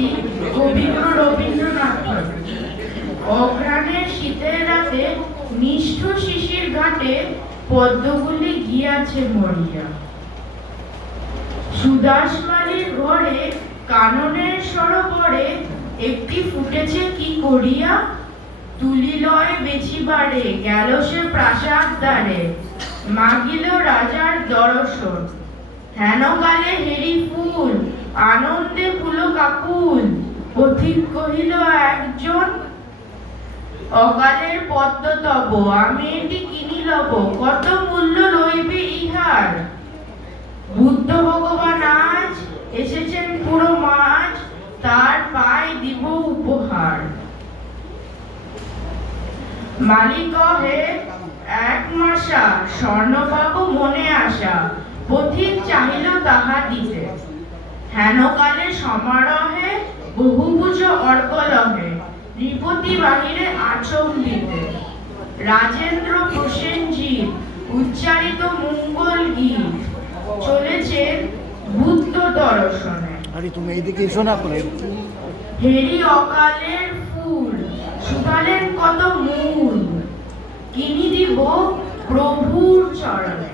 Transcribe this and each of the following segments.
কবি কবিগুরু রবীন্দ্রনাথ ঠাকুর। অঘ্রাণের শীতের রাতে নিষ্ঠ শিশির ঘাটে পদ্মগুলি গিয়াছে মরিয়া। সুদাসমালির ঘরে কাননের সরোবরে একটি ফুটেছে কি করিয়া। তুলিলয় বেচিবারে গেল সে প্রাসাদ দ্বারে, মাগিল রাজার দর্শন। হেনকালে হেরি ফুল আনন্দে পুলক আকুল, পথিক কহিল একজন, অকালের পদ্ম তব আমি এটি কিনি লব, কত মূল্য রইবে ইহার। বুদ্ধ ভগবান আজ এসেছেন পুরো মাঝ, তার পায়ে দিব উপহার। মালিক কহে এক মাসা স্বর্ণ পাবো মনে আশা, পথিক চাহিল তাহা দিতে। হেনকালে সমারোহে বহুভুজ অর্কলহে, নৃপতি বাহিরে আচম দিতে। রাজেন্দ্র প্রসেনজিৎ উচ্চারিত মঙ্গল গীত, চলেছে বুদ্ধ দর্শনে। আরে তুমি এইদিকে এসো না করে। হেরি অকালের ফুল সুকালের কত মূল, কিনি দিব প্রভুর চরণে।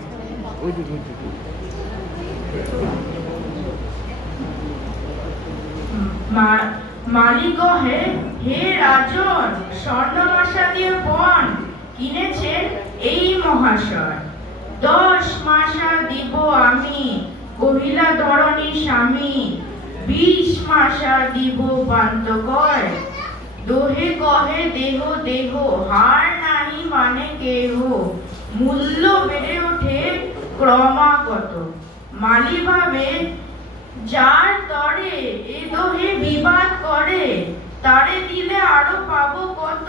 মালি কহে হে রাজন, স্বর্ণমাশা দিয়ে পণ কিনেছেন এই মহাশয়। 10 মাসা দিব আমি, কহিলা ধরণী স্বামী। 20 মাসা দিব পান্তকর, দোহে কহে দেহ দেহ, হার নাহি মানে কেহ। মূল্য বেড়ে ওঠে ক্রমাগত, মালি ভাবে যার তরে এ দোহে বিবাদ করে, তারে দিলে আরো পাবো কত।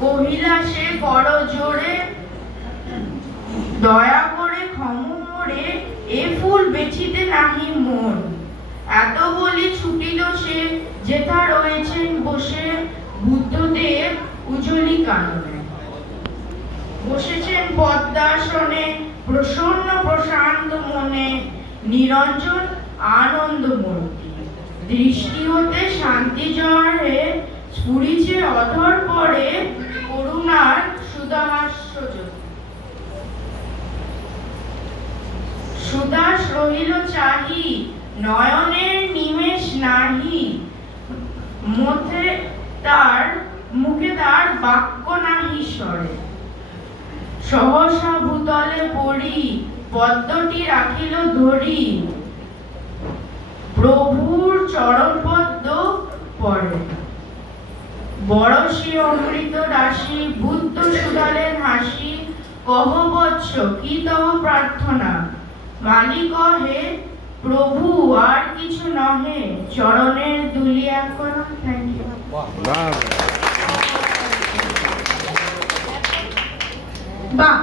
কহিলা সে বড় জোরে, দয়া করে ক্ষম মোরে, এ ফুল বেচিতে নাহি মন। এত বলি ছুটিল সে, যেথা রয়েছেন বসে বুদ্ধদেব উজলি কাননে। বসেছেন পদ্মাসনে প্রসন্ন প্রশান্ত মনে, নিরঞ্জন আনন্দমূর্তি। দৃষ্টি হতে শান্তি জরে স্ফুরিছে অধর পরে, করুণার সুদাহাস্য জ্যোতি। সুদাস রহিল চাহি, নয়নের নিমেষ নাহি। মুখে তার বাক্য নাহি সরে। সহসা ভূতলে পড়ি, পদ্মটি রাখিল ধরি। প্রভুর চরণ পদ্ম পড়ে, বরশি অমৃত রাশি। বুদ্ধ সুধালেন হাসি, কহ বৎস কি তব প্রার্থনা। মালি কহে প্রভু আর কিছু নহে, চরণের দুলি এক করো। Thank you. বাহ।